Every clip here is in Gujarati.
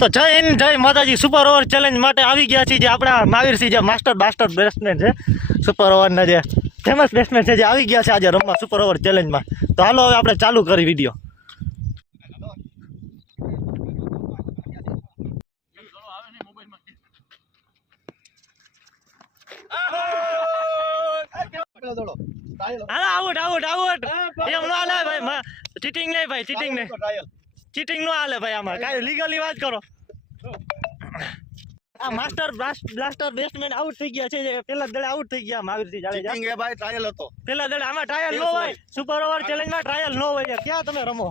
તો જય માતાજી સુપર ઓવર ચેલેન્જ માટે આવી ગયા છે જે આપણા મહાવીરસિંહ જે માસ્ટર બેટ્સમેન છે સુપર ઓવરના જે ફેમસ બેટ્સમેન છે જે આવી ગયા છે આજે રમવા સુપર ઓવર ચેલેન્જમાં. તો હાલો હવે આપણે ચાલુ કરી વિડીયો. આઉટ એમ ન હાલે ભાઈ, ચીટિંગ નહીં ભાઈ, ચીટિંગ ન હાલે ભાઈ, આમાં કાંઈ લીગલી વાત કરો. આ માસ્ટર બ્લાસ્ટર બેટ્સમેન આઉટ થઈ ગયા છે, પેલા દડે આઉટ થઈ ગયા મહાવીરસિંહ જાડેજા. ભાઈ ટ્રાયલ હતો પેલા દડે આમાં ટ્રાયલ ન હોય, સુપર ઓવર ચેલેન્જમાં ટ્રાયલ ન હોય. ક્યાં તમે રમો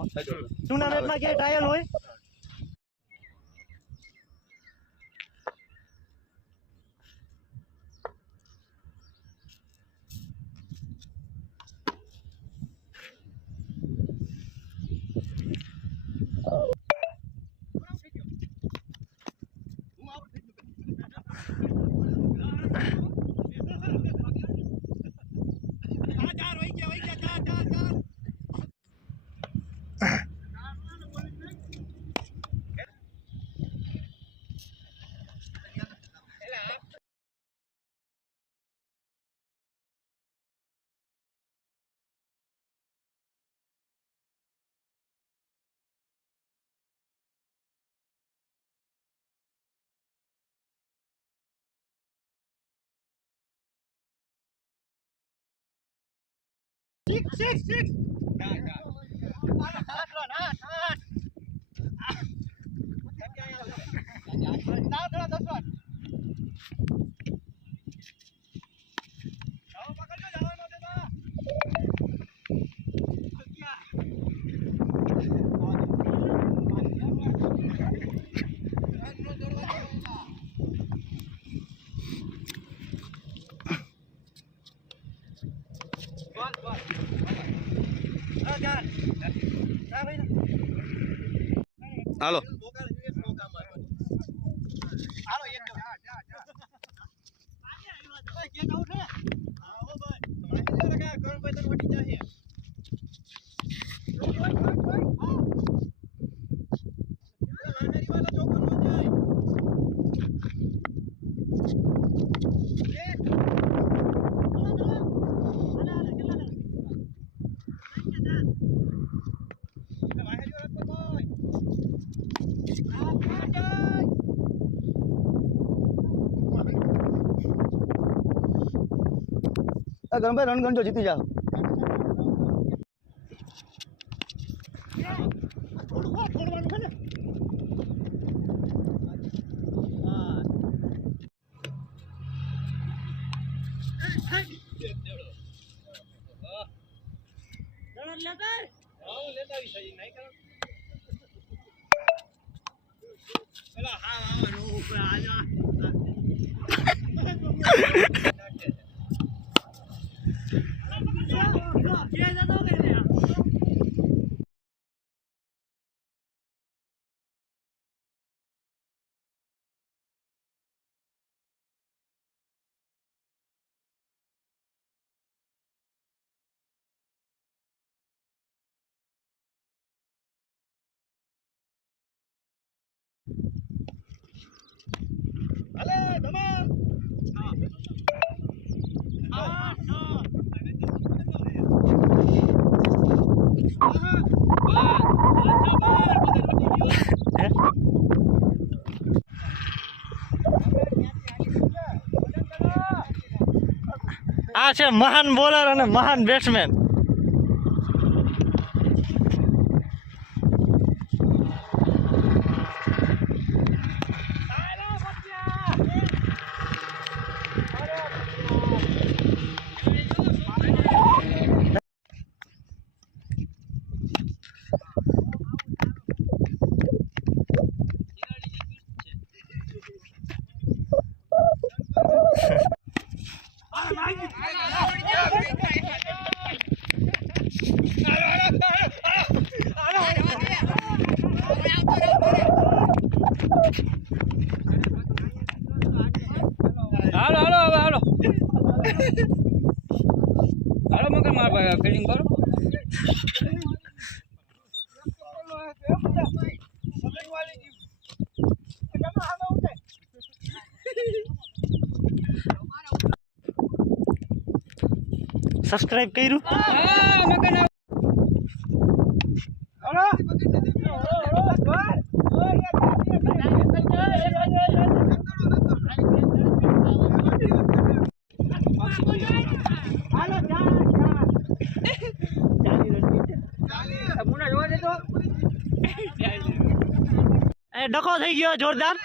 ટુર્નામેન્ટમાં, ક્યાંય ટ્રાયલ હોય? Six. હાલો ગણભાઈ રન ગણજો, જીતી જાઓ. આ છે મહાન બોલર અને મહાન બેટ્સમેન. સબસ્ક્રાઇબ કર્યું? એ ડખો થઈ ગયો જોરદાર,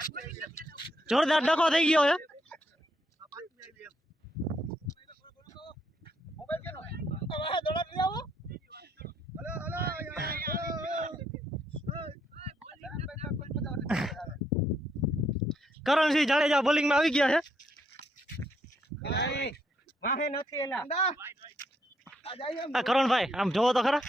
જોરદાર ડખો થઈ ગયો હે. કરણસિંહ જાડેજા બોલિંગમાં આવી ગયા છે. આ કરણભાઈ આમ જોવો તો ખરા.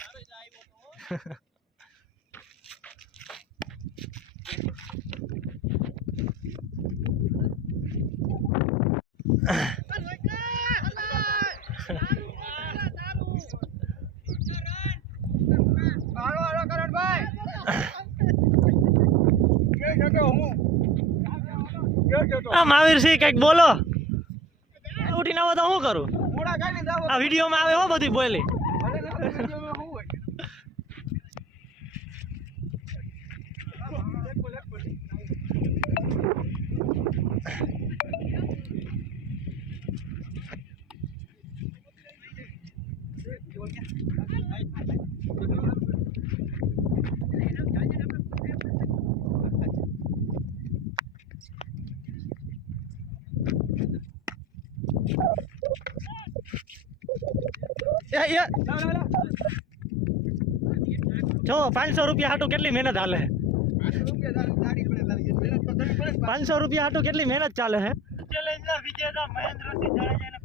મહાવીરસિંહ કઈક બોલો. ઉઠીને આવો તો શું કરું? આ વિડીયોમાં આવે હો બધી બોલી. જો 500 રૂપિયા હાટું કેટલી મહેનત હાલે. 500 રૂપિયા હાટું કેટલી મહેનત ચાલે છે. ચેલેન્જના વિજેતા મહેન્દ્રસિંહ જાડેજાને